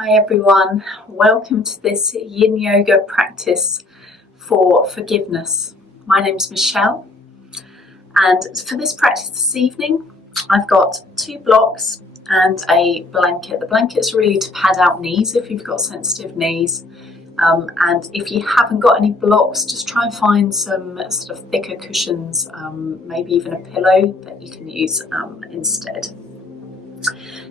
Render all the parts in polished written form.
Hi everyone, welcome to this Yin Yoga practice for forgiveness. My name's Michelle, and for this practice this evening I've got 2 blocks and a blanket. The blanket's really to pad out knees if you've got sensitive knees, and if you haven't got any blocks, just try and find some sort of thicker cushions, maybe even a pillow that you can use instead.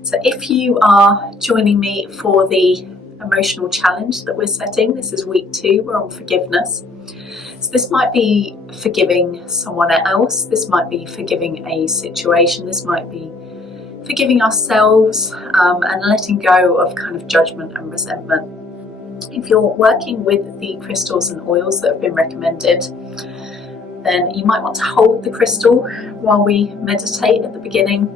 So if you are joining me for the emotional challenge that we're setting, this is week 2, we're on forgiveness. So this might be forgiving someone else, this might be forgiving a situation, this might be forgiving ourselves and letting go of kind of judgment and resentment. If you're working with the crystals and oils that have been recommended, then you might want to hold the crystal while we meditate at the beginning.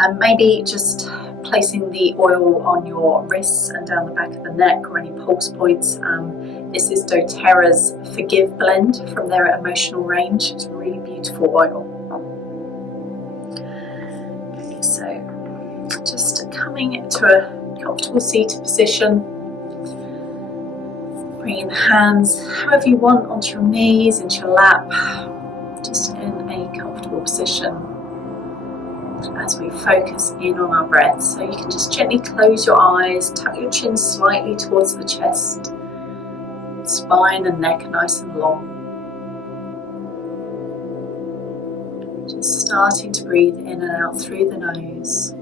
And maybe just placing the oil on your wrists and down the back of the neck or any pulse points. This is doTERRA's Forgive blend from their emotional range. It's a really beautiful oil. Okay, so just coming to a comfortable seated position, bringing the hands however you want onto your knees, into your lap, just in a comfortable position. As we focus in on our breath, so you can just gently close your eyes, tuck your chin slightly towards the chest, spine and neck nice and long. Just starting to breathe in and out through the nose.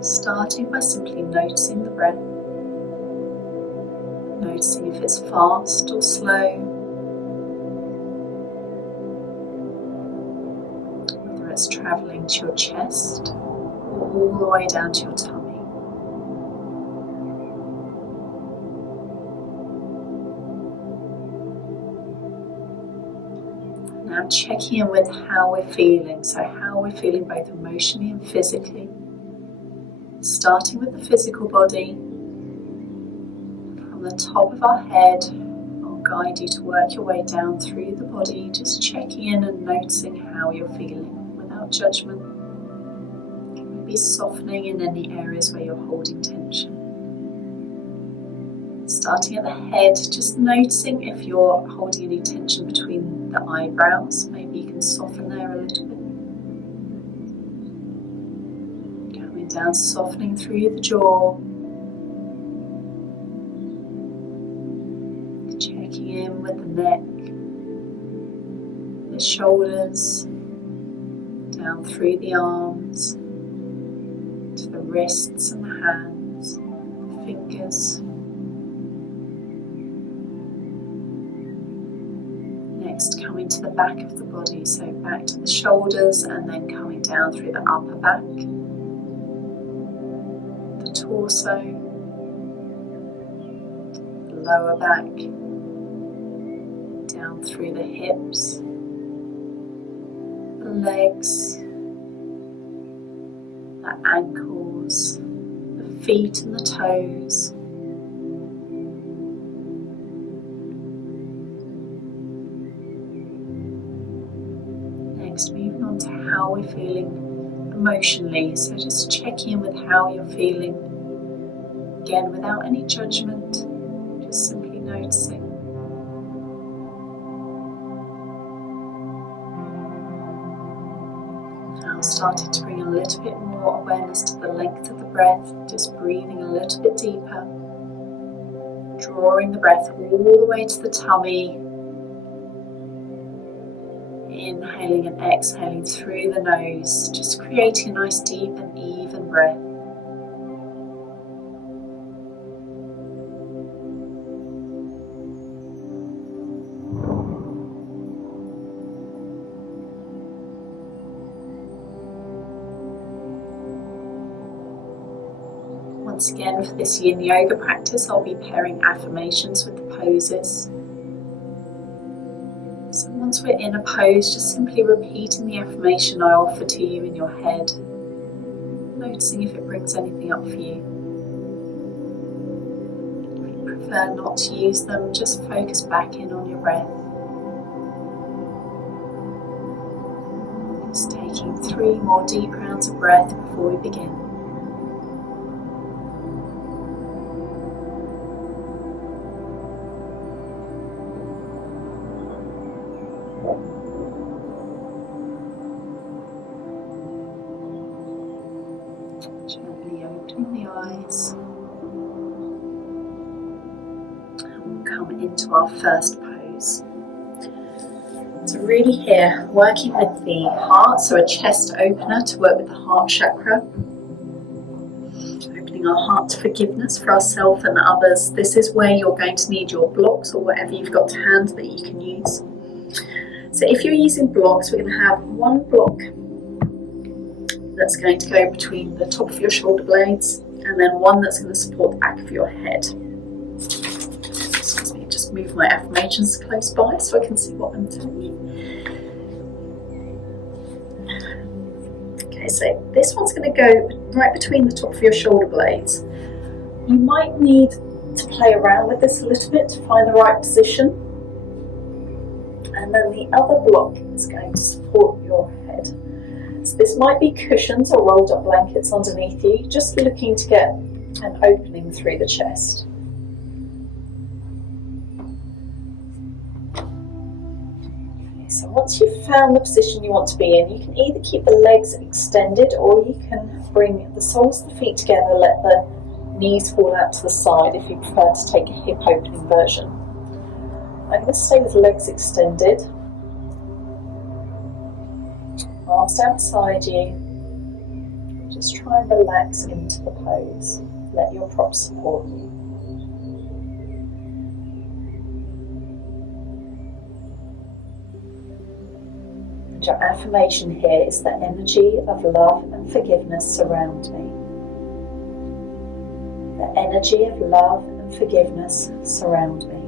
Starting by simply noticing the breath. Noticing if it's fast or slow, whether it's travelling to your chest or all the way down to your tummy. Now checking in with how we're feeling, so how we're feeling both emotionally and physically. Starting with the physical body. The top of our head, I'll guide you to work your way down through the body, just checking in and noticing how you're feeling without judgment. Maybe softening in any areas where you're holding tension. Starting at the head, just noticing if you're holding any tension between the eyebrows. Maybe you can soften there a little bit. Coming down, softening through the jaw. In with the neck, the shoulders, down through the arms, to the wrists and the hands, the fingers. Next, coming to the back of the body, so back to the shoulders and then coming down through the upper back, the torso, the lower back, down through the hips, the legs, the ankles, the feet and the toes. Next, moving on to how we're feeling emotionally, so just checking in with how you're feeling, again without any judgment, just simply noticing. Starting to bring a little bit more awareness to the length of the breath, just breathing a little bit deeper, drawing the breath all the way to the tummy, inhaling and exhaling through the nose, just creating a nice deep and even breath. Once again, for this Yin Yoga practice, I'll be pairing affirmations with the poses. So once we're in a pose, just simply repeating the affirmation I offer to you in your head, noticing if it brings anything up for you. If you prefer not to use them, just focus back in on your breath. Just taking 3 more deep rounds of breath before we begin. Gently opening the eyes. And we'll come into our first pose. So really here, working with the heart, so a chest opener to work with the heart chakra. Opening our heart to forgiveness for ourselves and others. This is where you're going to need your blocks or whatever you've got to hand that you can use. So if you're using blocks, we're going to have one block that's going to go between the top of your shoulder blades, and then one that's going to support the back of your head. Excuse me, just move my affirmations close by so I can see what I'm telling you. Okay, so this one's going to go right between the top of your shoulder blades. You might need to play around with this a little bit to find the right position. And then the other block is going to support your head. So this might be cushions or rolled up blankets underneath you, just looking to get an opening through the chest. Okay, so once you've found the position you want to be in, you can either keep the legs extended or you can bring the soles of the feet together, let the knees fall out to the side if you prefer to take a hip opening version. I'm going to stay with legs extended. Arms down beside you. Just try and relax into the pose. Let your prop support you. And your affirmation here is the energy of love and forgiveness surround me. The energy of love and forgiveness surround me.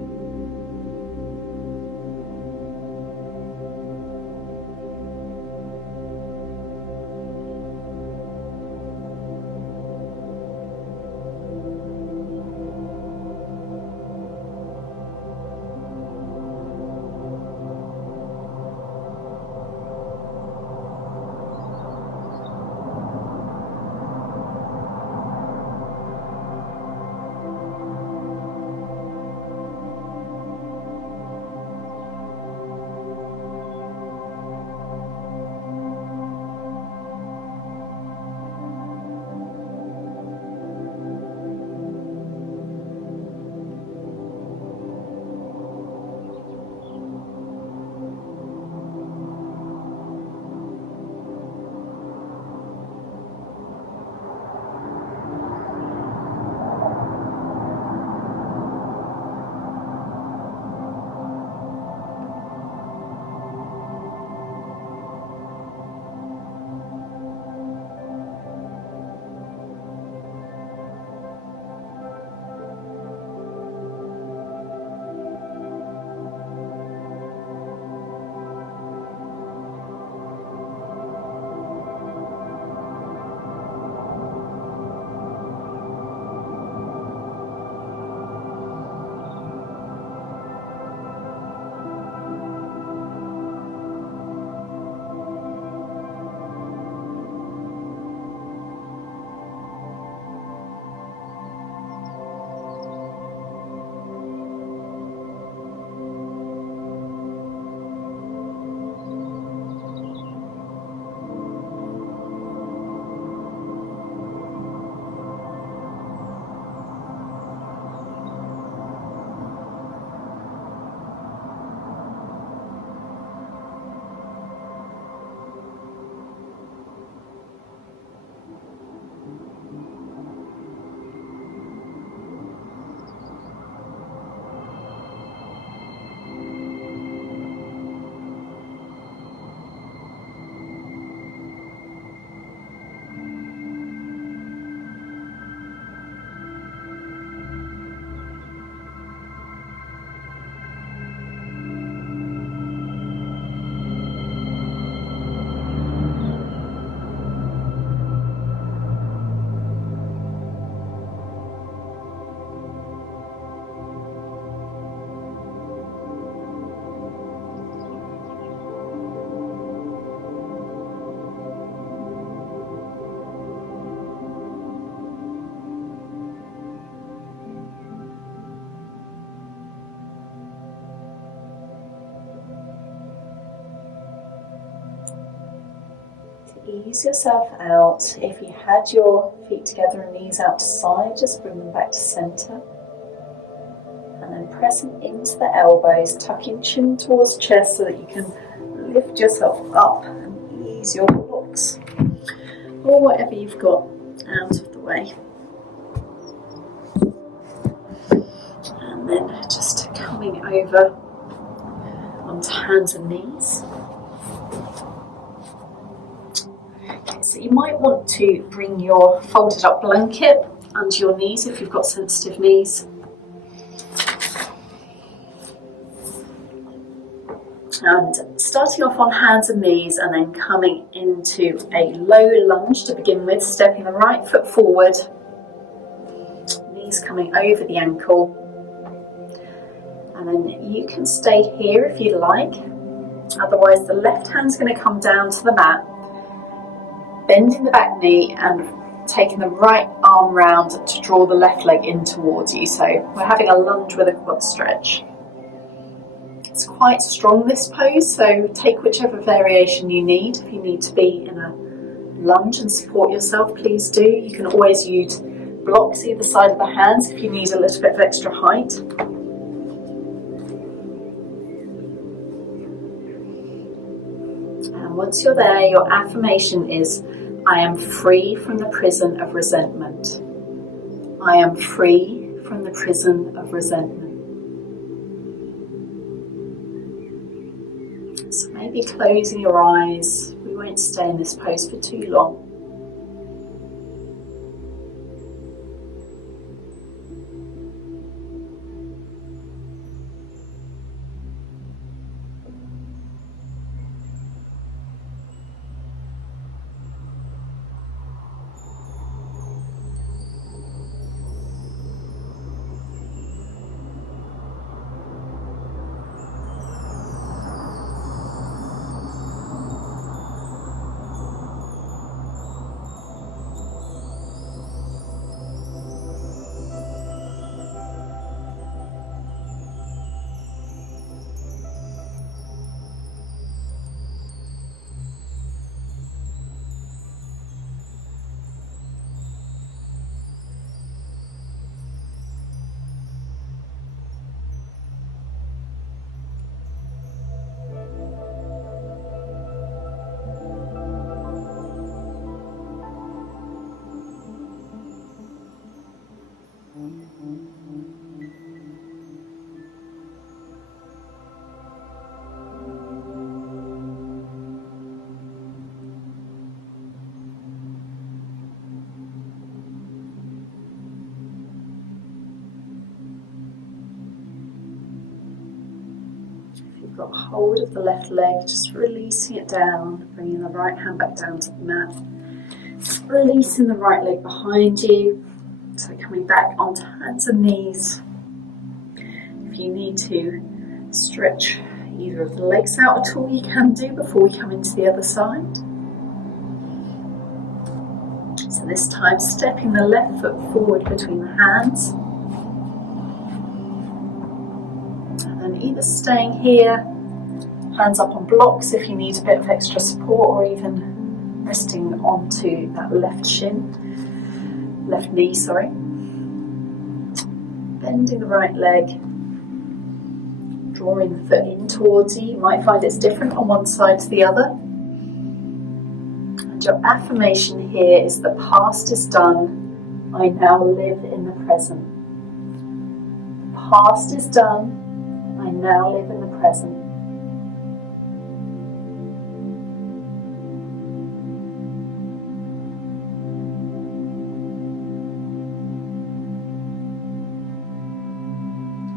ease yourself out. If you had your feet together and knees out to side, just bring them back to centre. And then pressing into the elbows, tuck your chin towards chest so that you can lift yourself up and ease your blocks or whatever you've got out of the way. And then just coming over onto hands and knees. Okay, so you might want to bring your folded up blanket under your knees if you've got sensitive knees. And starting off on hands and knees and then coming into a low lunge to begin with, stepping the right foot forward, knees coming over the ankle. And then you can stay here if you like, otherwise the left hand's going to come down to the mat, bending the back knee and taking the right arm round to draw the left leg in towards you. So we're having a lunge with a quad stretch. It's quite strong, this pose, so take whichever variation you need. If you need to be in a lunge and support yourself, please do. You can always use blocks either side of the hands if you need a little bit of extra height. And once you're there, your affirmation is, I am free from the prison of resentment. I am free from the prison of resentment. So maybe closing your eyes. We won't stay in this pose for too long. Got hold of the left leg, just releasing it down, bringing the right hand back down to the mat, releasing the right leg behind you, so coming back onto hands and knees. If you need to stretch either of the legs out at all, you can do before we come into the other side. So this time stepping the left foot forward between the hands, either staying here, hands up on blocks if you need a bit of extra support, or even resting onto that left knee, sorry. Bending the right leg, drawing the foot in towards you. You might find it's different on one side to the other. And your affirmation here is, the past is done, I now live in the present. The past is done, I now live in the present.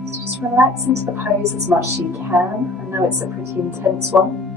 So just relax into the pose as much as you can. I know it's a pretty intense one.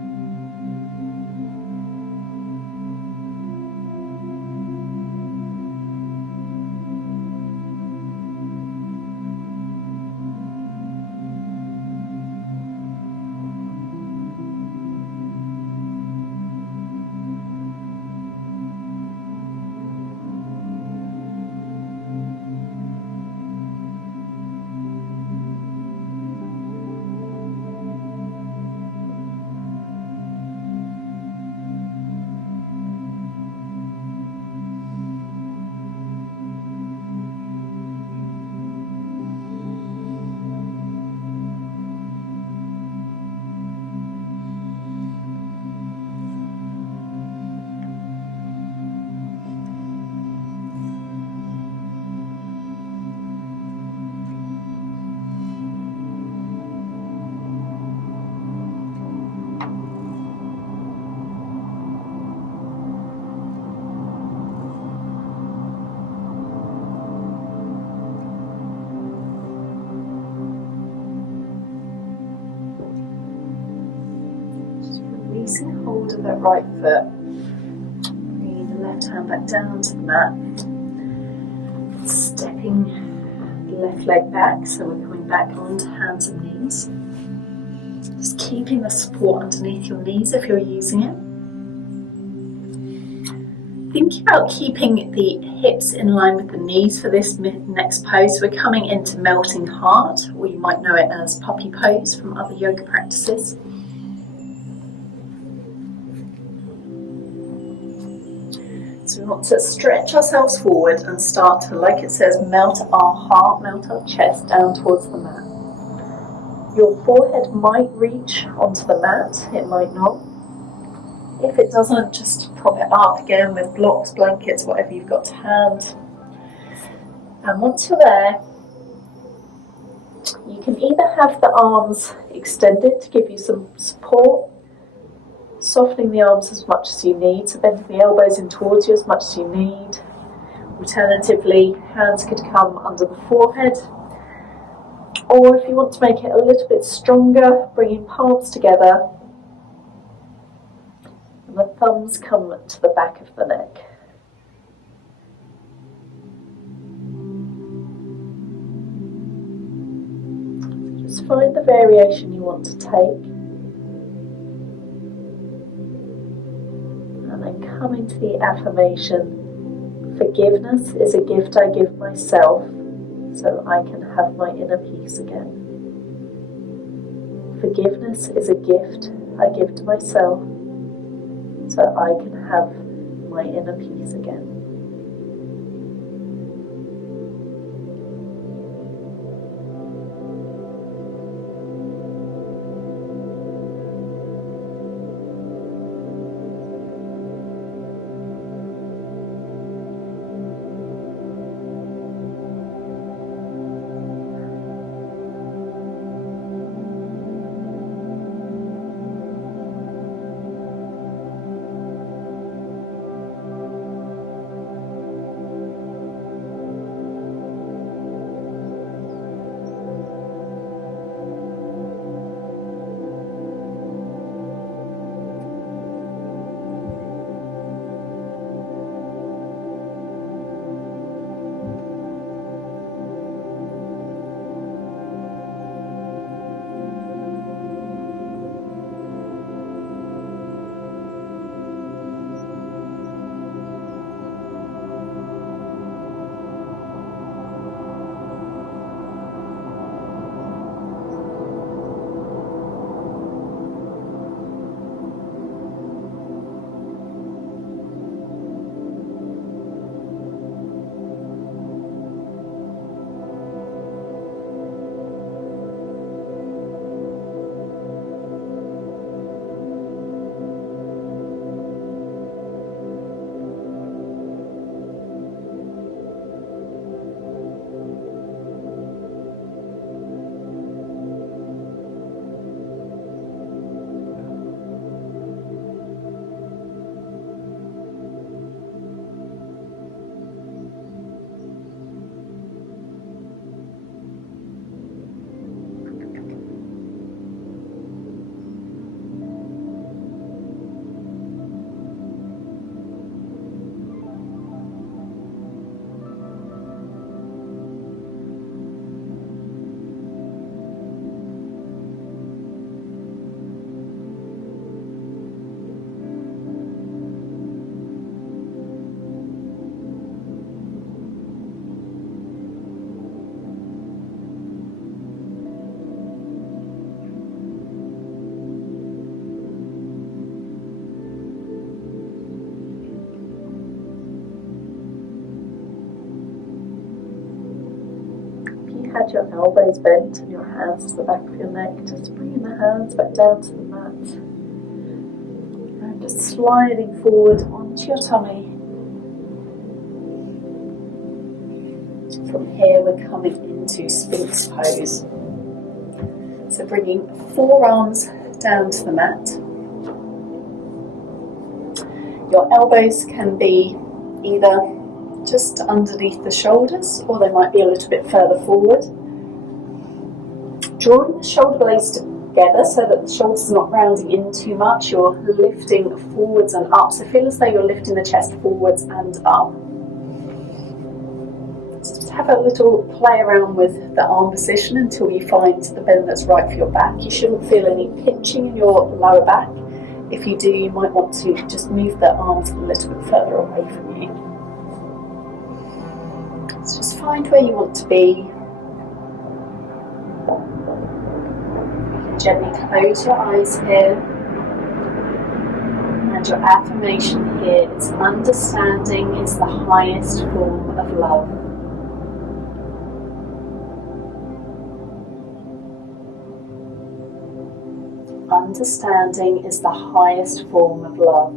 releasing hold of that right foot. Bringing the left hand back down to the mat. Stepping the left leg back, so we're coming back onto hands and knees. Just keeping the support underneath your knees if you're using it. Think about keeping the hips in line with the knees for this next pose. We're coming into melting heart, or you might know it as puppy pose from other yoga practices. So we want to stretch ourselves forward and start to, like it says, melt our heart, melt our chest down towards the mat. Your forehead might reach onto the mat, it might not. If it doesn't, just prop it up again with blocks, blankets, whatever you've got to hand. And once you're there, you can either have the arms extended to give you some support, softening the arms as much as you need, so bending the elbows in towards you as much as you need. Alternatively, hands could come under the forehead. Or if you want to make it a little bit stronger, bringing palms together and the thumbs come to the back of the neck. Just find the variation you want to take. And then coming to the affirmation, forgiveness is a gift I give myself so I can have my inner peace again. Forgiveness is a gift I give to myself so I can have my inner peace again. Had your elbows bent and your hands to the back of your neck, just bringing the hands back down to the mat and just sliding forward onto your tummy. From here we're coming into Sphinx pose. So bringing forearms down to the mat. Your elbows can be either just underneath the shoulders, or they might be a little bit further forward. Drawing the shoulder blades together so that the shoulders are not rounding in too much. You're lifting forwards and up, so feel as though you're lifting the chest forwards and up. Just have a little play around with the arm position until you find the bend that's right for your back. You shouldn't feel any pinching in your lower back. If you do, you might want to just move the arms a little bit further away from you. So just find where you want to be. Gently close your eyes here, and your affirmation here is understanding is the highest form of love. Understanding is the highest form of love.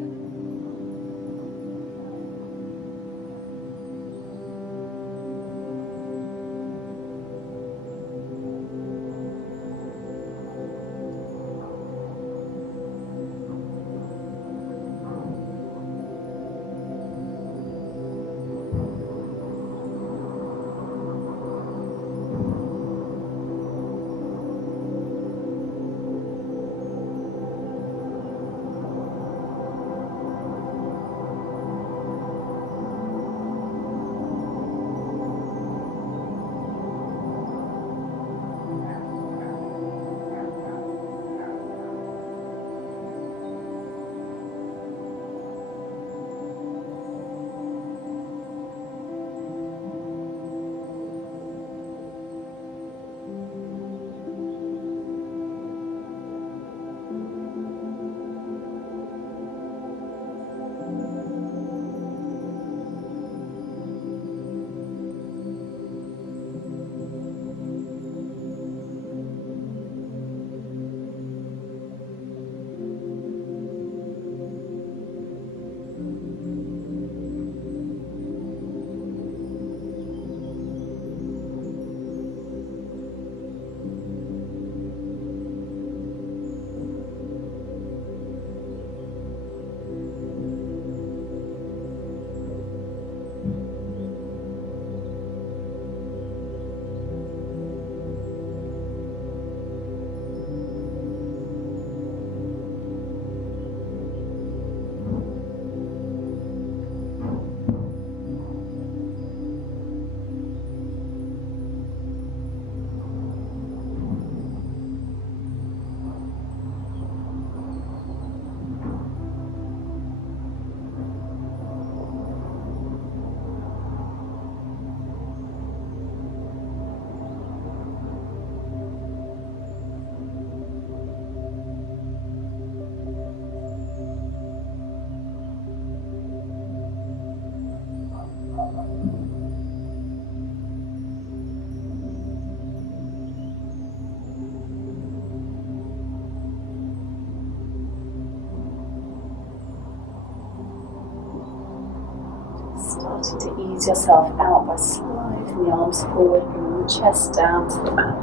Starting to ease yourself out by sliding the arms forward, bringing the chest down to the mat.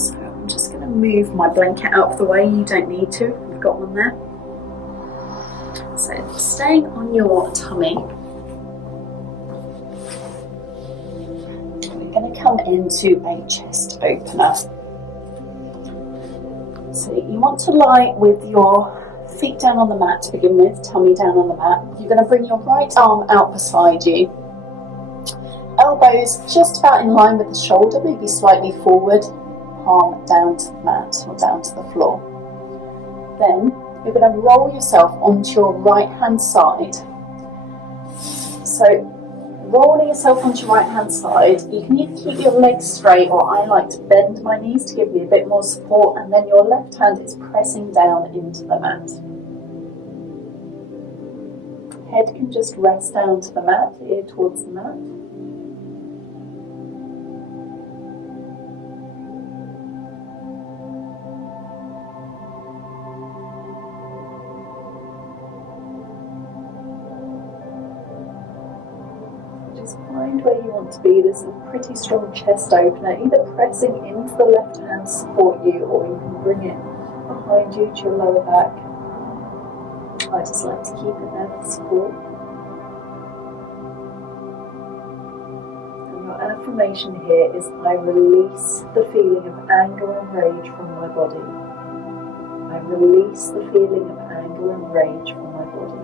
So I'm just going to move my blanket out of the way. You don't need to, I've got one there. So staying on your tummy, we're going to come into a chest opener. So you want to lie with your feet down on the mat to begin with, tummy down on the mat. You're going to bring your right arm out beside you. Elbows just about in line with the shoulder, maybe slightly forward, palm down to the mat or down to the floor. Then you're going to roll yourself onto your right hand side. So rolling yourself onto your right hand side, you can either keep your legs straight, or I like to bend my knees to give me a bit more support, and then your left hand is pressing down into the mat. Head can just rest down to the mat, ear towards the mat. Just find where you want to be. There's a pretty strong chest opener, either pressing into the left hand to support you, or you can bring it behind you to your lower back. I just like to keep it there for support. And your affirmation here is I release the feeling of anger and rage from my body. I release the feeling of anger and rage from my body.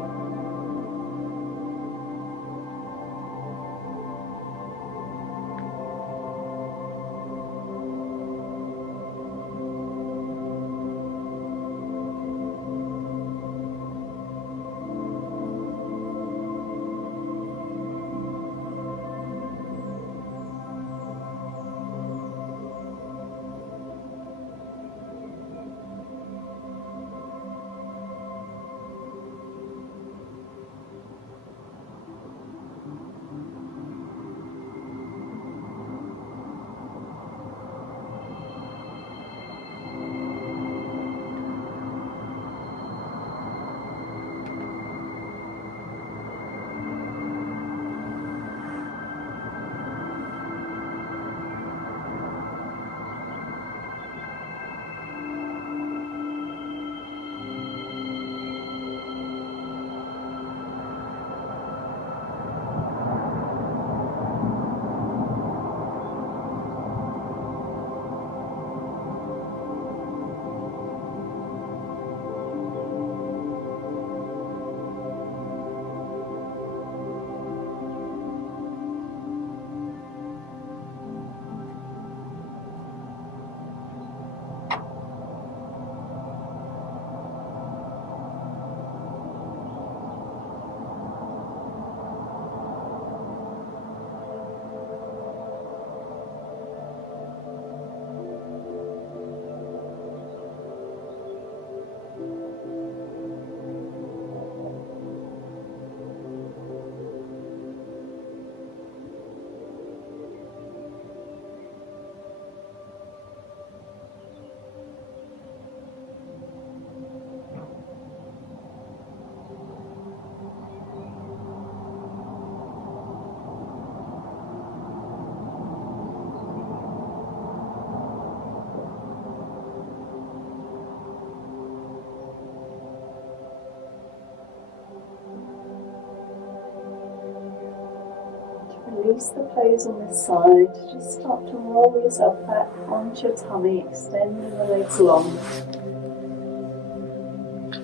Release the pose on this side. Just start to roll yourself back onto your tummy, extending the legs long.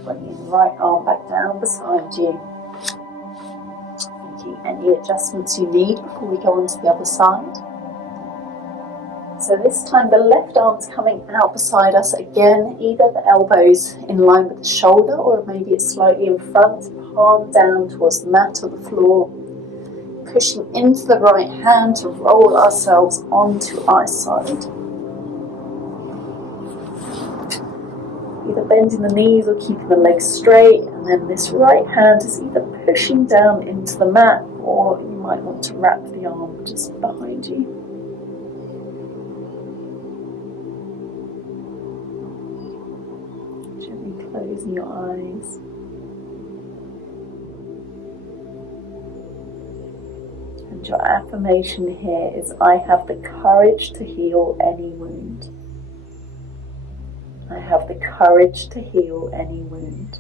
Bringing the right arm back down beside you. Making any adjustments you need before we go on to the other side. So this time the left arm's coming out beside us again, either the elbows in line with the shoulder or maybe it's slightly in front, palm down towards the mat or the floor. Pushing into the right hand to roll ourselves onto our side. Either bending the knees or keeping the legs straight, and then this right hand is either pushing down into the mat or you might want to wrap the arm just behind you. Gently closing your eyes. And your affirmation here is I have the courage to heal any wound. I have the courage to heal any wound.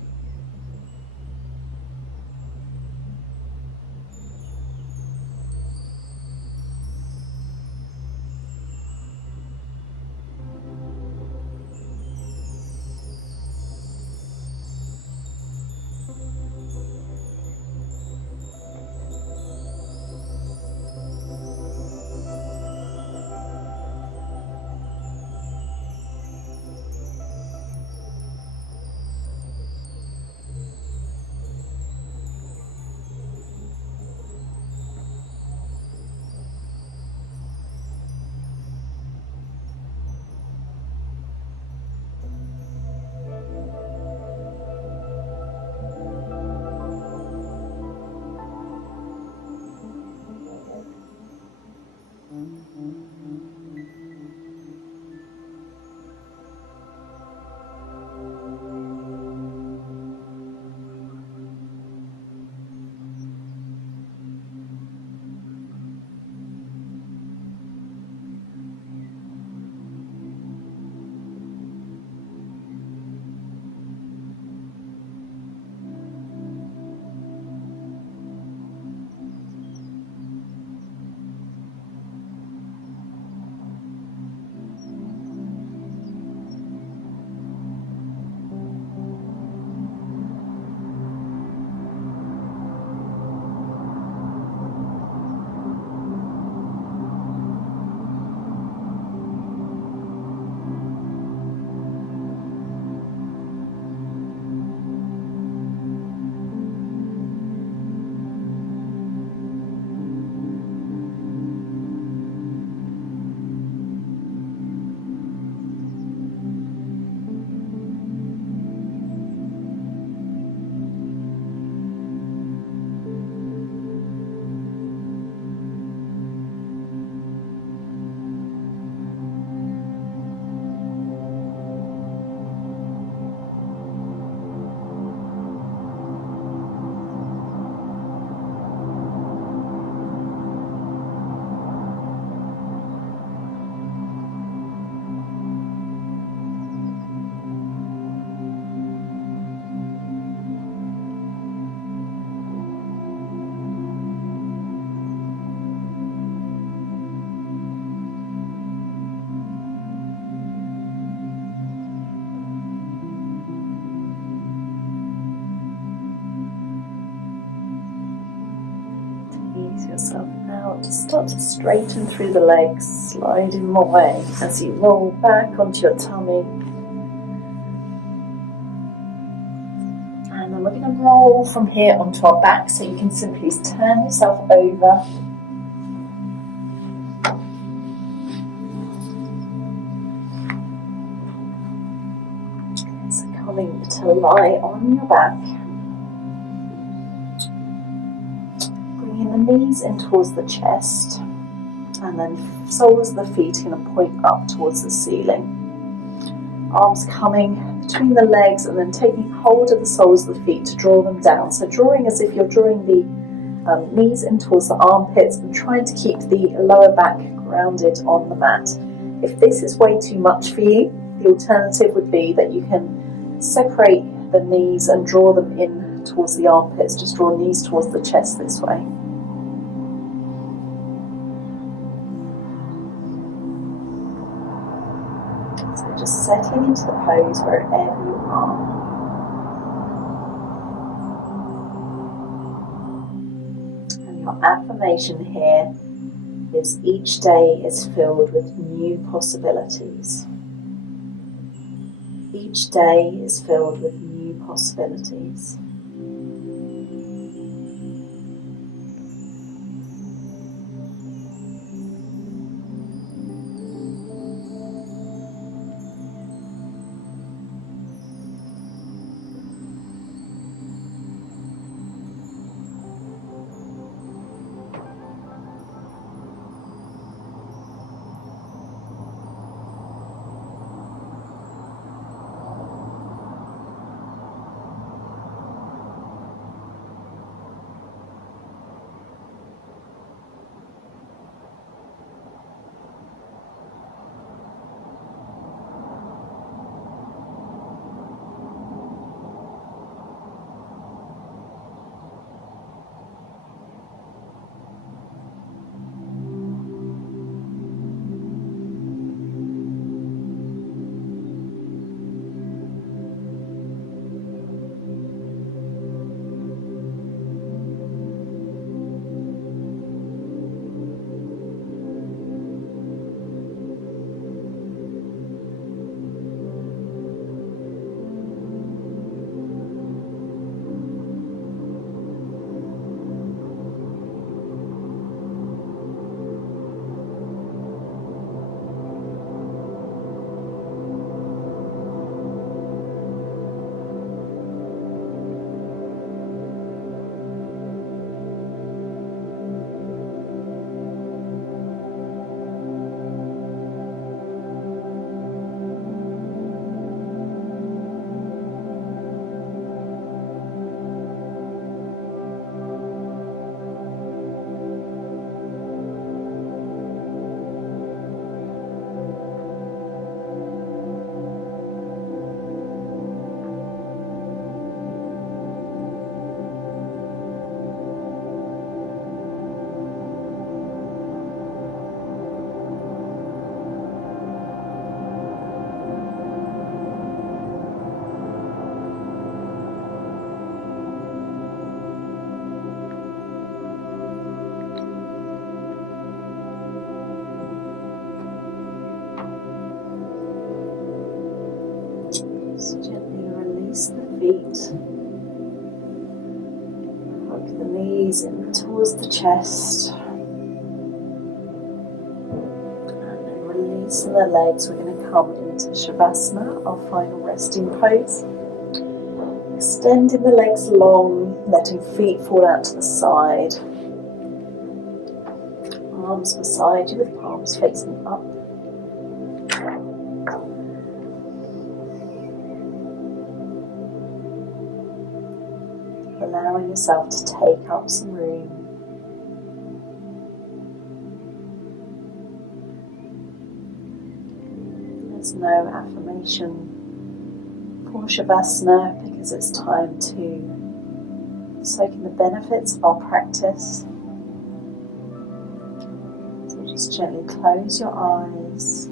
yourself out. Just start to straighten through the legs, sliding away as you roll back onto your tummy. And then we're going to roll from here onto our back, so you can simply turn yourself over. So coming to lie on your back. Bringing the knees in towards the chest, and then soles of the feet are going to point up towards the ceiling. Arms coming between the legs and then taking hold of the soles of the feet to draw them down. So drawing as if you're drawing the knees in towards the armpits, and trying to keep the lower back grounded on the mat. If this is way too much for you, the alternative would be that you can separate the knees and draw them in towards the armpits. Just draw knees towards the chest this way. So just settling into the pose wherever you are. And your affirmation here is each day is filled with new possibilities. Each day is filled with new possibilities. Feet. Hook the knees in towards the chest. And then releasing the legs, we're going to come into Shavasana, our final resting pose. Extending the legs long, letting feet fall out to the side. Arms beside you with palms facing up. Allowing yourself to take up some room. There's no affirmation for Shavasana because it's time to soak in the benefits of our practice. So just gently close your eyes.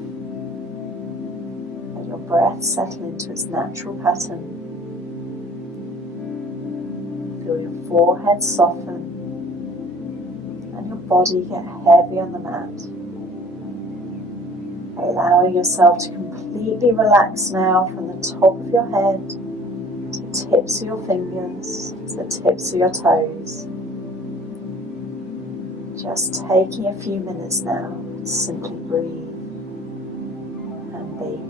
Let your breath settle into its natural pattern. Feel your forehead soften and your body get heavy on the mat. Allowing yourself to completely relax now from the top of your head to the tips of your fingers, to the tips of your toes. Just taking a few minutes now to simply breathe and be.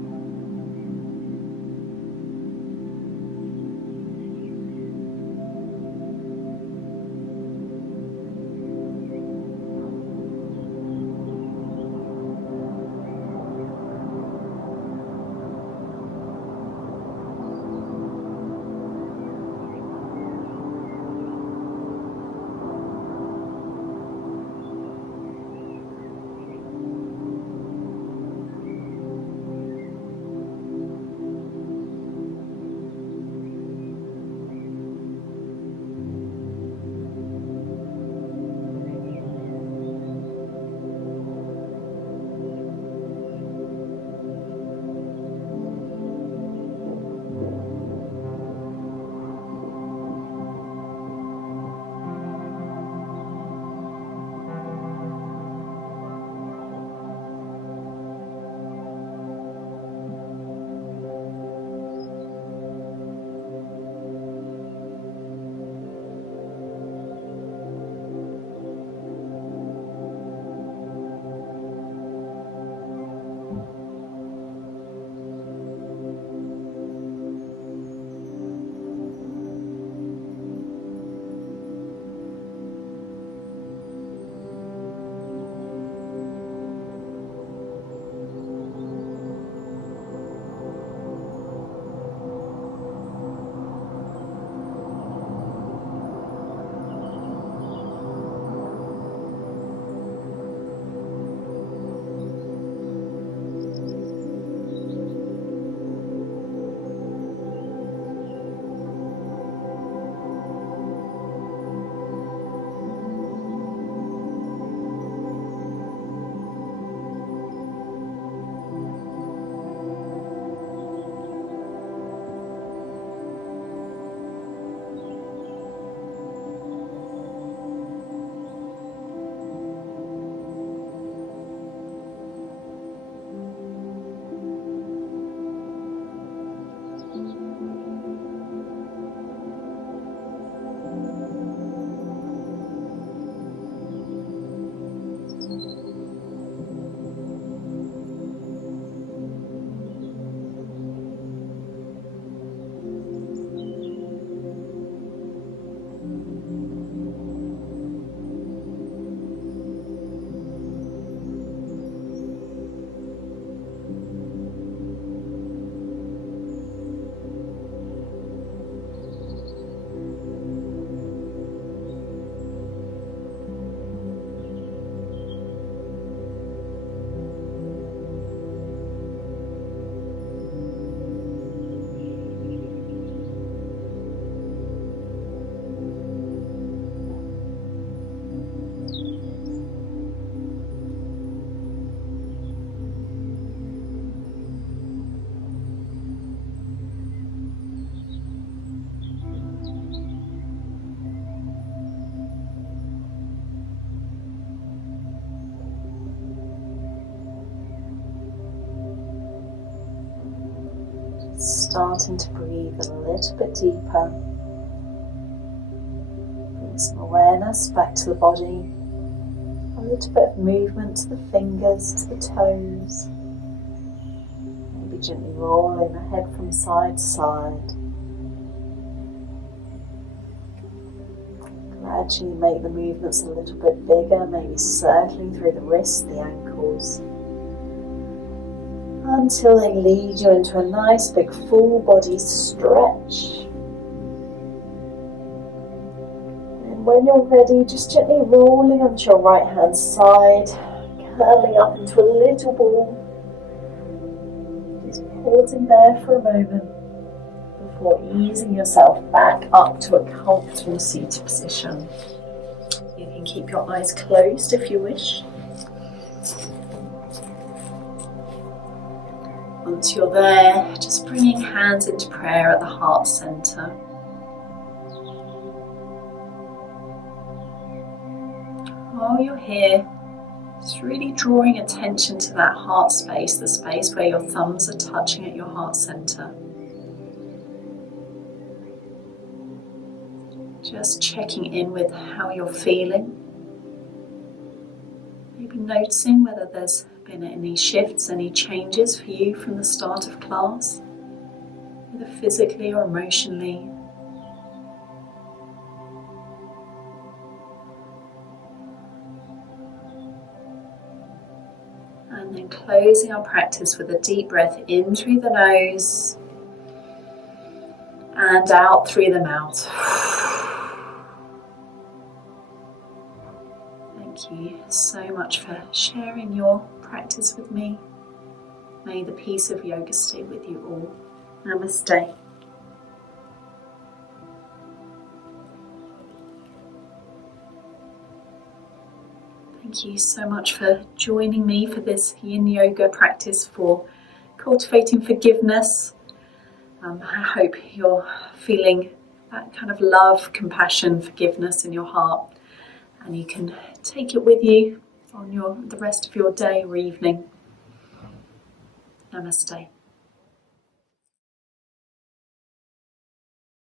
Starting to breathe a little bit deeper. Bring some awareness back to the body. A little bit of movement to the fingers, to the toes. Maybe gently rolling the head from side to side. Gradually make the movements a little bit bigger, maybe circling through the wrists, the ankles, until they lead you into a nice big full body stretch. And when you're ready, just gently rolling onto your right hand side, curling up into a little ball. Just pausing there for a moment before easing yourself back up to a comfortable seated position. You can keep your eyes closed if you wish. Once you're there, just bringing hands into prayer at the heart center. while you're here, just really drawing attention to that heart space, the space where your thumbs are touching at your heart center. Just checking in with how you're feeling. Maybe noticing whether there's been any shifts, any changes for you from the start of class, either physically or emotionally. And then closing our practice with a deep breath in through the nose and out through the mouth. Thank you so much for sharing your practice with me. May the peace of yoga stay with you all. Namaste. Thank you so much for joining me for this Yin Yoga practice for cultivating forgiveness. I hope you're feeling that kind of love, compassion, forgiveness in your heart, and you can take it with you on the rest of your day or evening. Namaste.